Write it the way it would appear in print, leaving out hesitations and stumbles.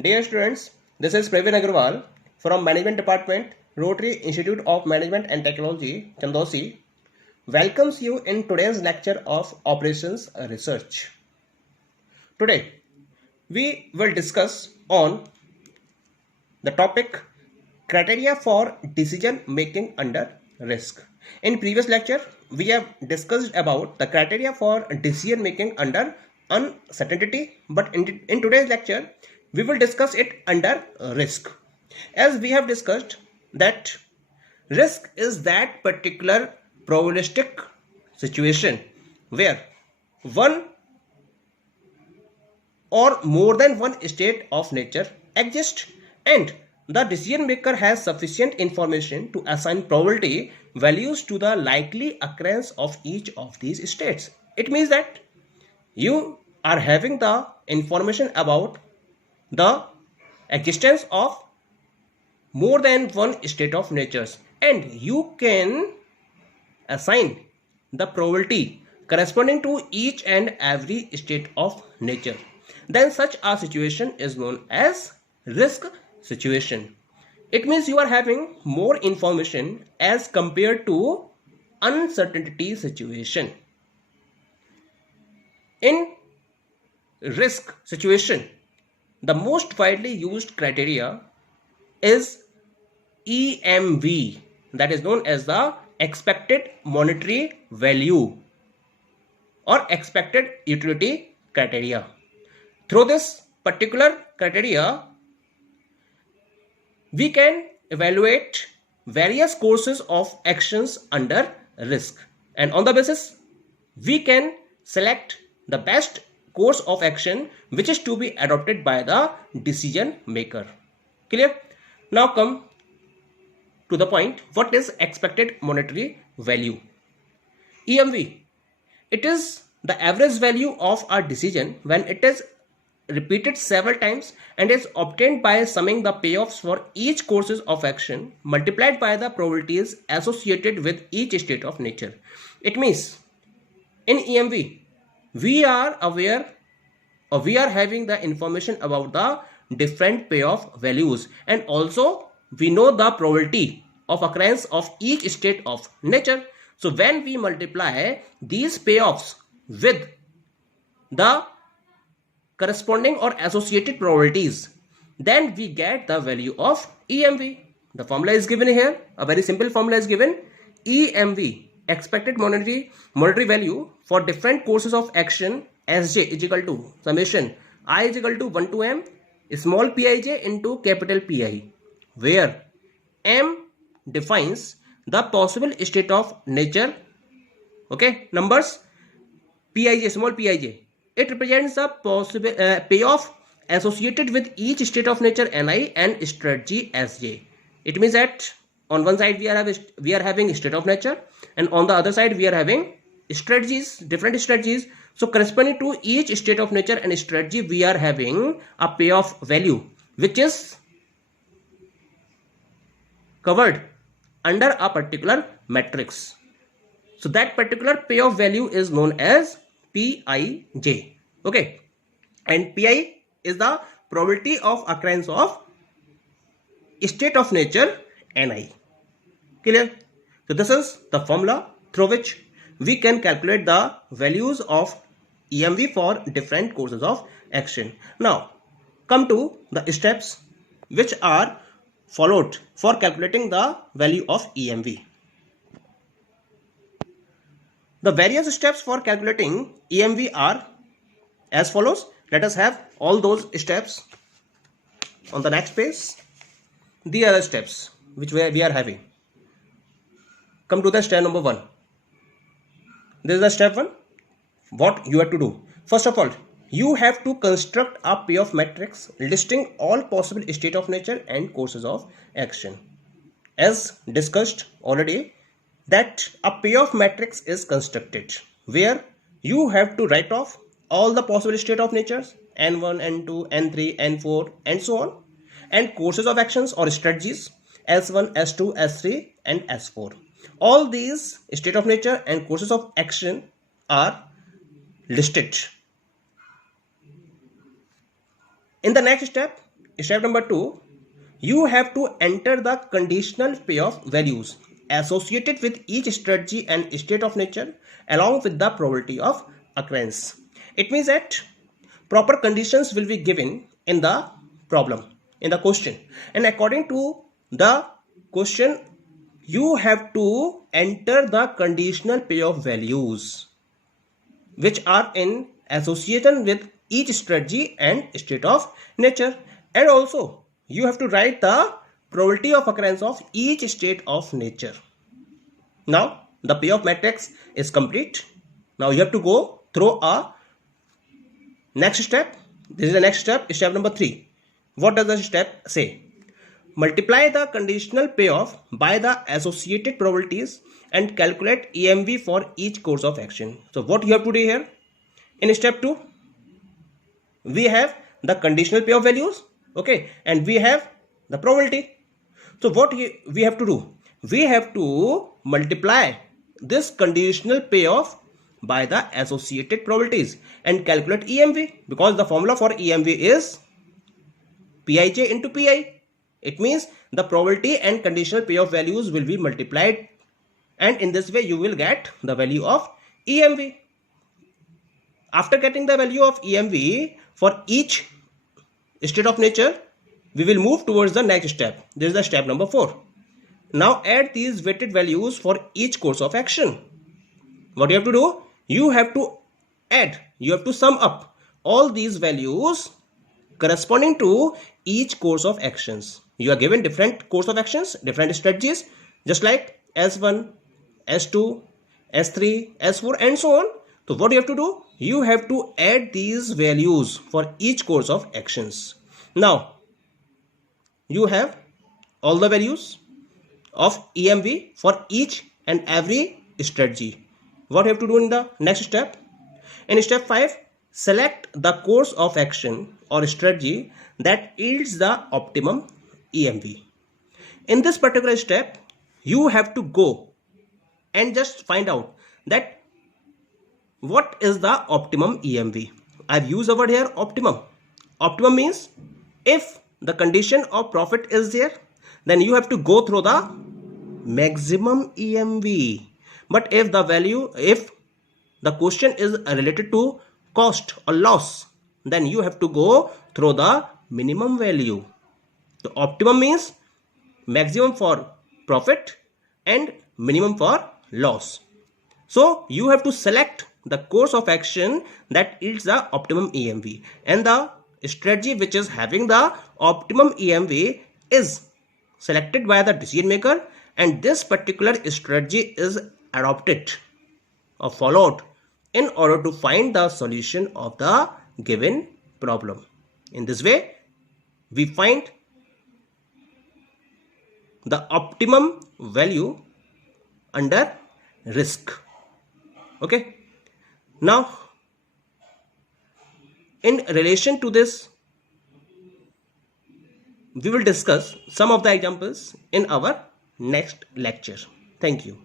Dear students, this is Praveen Agarwal from Management Department, Rotary Institute of Management and Technology, Chandosi, welcomes you in today's lecture of Operations Research. Today, we will discuss on the topic criteria for decision making under risk. In previous lecture, we have discussed about the criteria for decision making under uncertainty, but in today's lecture, we will discuss it under risk. As we have discussed that risk is that particular probabilistic situation where one or more than one state of nature exists and the decision maker has sufficient information to assign probability values to the likely occurrence of each of these states. It means that you are having the information about the existence of more than one state of natures and you can assign the probability corresponding to each and every state of nature. Then such a situation is known as risk situation. It means you are having more information as compared to uncertainty situation. In risk situation, the most widely used criteria is EMV, that is known as the expected monetary value or expected utility criteria. Through this particular criteria, we can evaluate various courses of actions under risk, and on the basis we can select the best course of action which is to be adopted by the decision maker. Clear? Now come to the point, what is expected monetary value? EMV, it is the average value of a decision when it is repeated several times and is obtained by summing the payoffs for each courses of action multiplied by the probabilities associated with each state of nature. It means in EMV we are aware or we are having the information about the different payoff values and also we know the probability of occurrence of each state of nature. So when we multiply these payoffs with the corresponding or associated probabilities, then we get the value of EMV. The formula is given here, a very simple formula is given. EMV, expected monetary value for different courses of action, Sj is equal to summation I is equal to 1 to m small pij into capital Pi, where m defines the possible state of nature, okay, numbers, Pij, small Pij, it represents the possible payoff associated with each state of nature Ni and strategy Sj. It means that on one side we are having state of nature and on the other side we are having strategies, different strategies. So corresponding to each state of nature and strategy we are having a payoff value which is covered under a particular matrix. So that particular payoff value is known as Pij, okay, and Pi is the probability of occurrence of state of nature Ni. Clear? So this is the formula through which we can calculate the values of EMV for different courses of action. Now come to the steps which are followed for calculating the value of EMV. The various steps for calculating EMV are as follows. Let us have all those steps on the next page. The other steps which we are having. Come to the step number 1. This is the step 1. What you have to do? First of all, you have to construct a payoff matrix listing all possible state of nature and courses of action. As discussed already, that a payoff matrix is constructed where you have to write off all the possible state of natures n1, n2, n3, n4 and so on, and courses of actions or strategies s1, s2, s3 and s4. All these state of nature and courses of action are listed. In the next step, step number 2, you have to enter the conditional payoff values associated with each strategy and state of nature along with the probability of occurrence. It means that proper conditions will be given in the problem, in the question, and according to the question you have to enter the conditional payoff values which are in association with each strategy and state of nature, and also you have to write the probability of occurrence of each state of nature. Now the payoff matrix is complete. Now you have to go through a next step. This is the next step, step number 3. What does the step say? Multiply the conditional payoff by the associated probabilities and calculate EMV for each course of action. So what you have to do here? In step 2, we have the conditional payoff values, okay, and we have the probability. So what we have to do? We have to multiply this conditional payoff by the associated probabilities and calculate EMV, because the formula for EMV is Pij into Pi. It means the probability and conditional payoff values will be multiplied, and in this way you will get the value of EMV. After getting the value of EMV for each state of nature, we will move towards the next step. This is the step number 4. Now add these weighted values for each course of action. What you have to do? You have to add, you have to sum up all these values corresponding to each course of actions. You are given different course of actions, different strategies, just like S1, S2, S3, S4 and so on. So what you have to do? You have to add these values for each course of actions. Now you have all the values of EMV for each and every strategy. What you have to do in the next step? In step 5, select the course of action or strategy that yields the optimum EMV. In this particular step, you have to go and just find out that what is the optimum EMV. I've used the word here optimum. Optimum means if the condition of profit is there, then you have to go through the maximum EMV. But if the question is related to cost or loss, then you have to go through the minimum value. The optimum means maximum for profit and minimum for loss. So you have to select the course of action that yields the optimum EMV, and the strategy which is having the optimum EMV is selected by the decision maker, and this particular strategy is adopted or followed in order to find the solution of the given problem. In this way, we find the optimum value under risk. Okay. Now, in relation to this, we will discuss some of the examples in our next lecture. Thank you.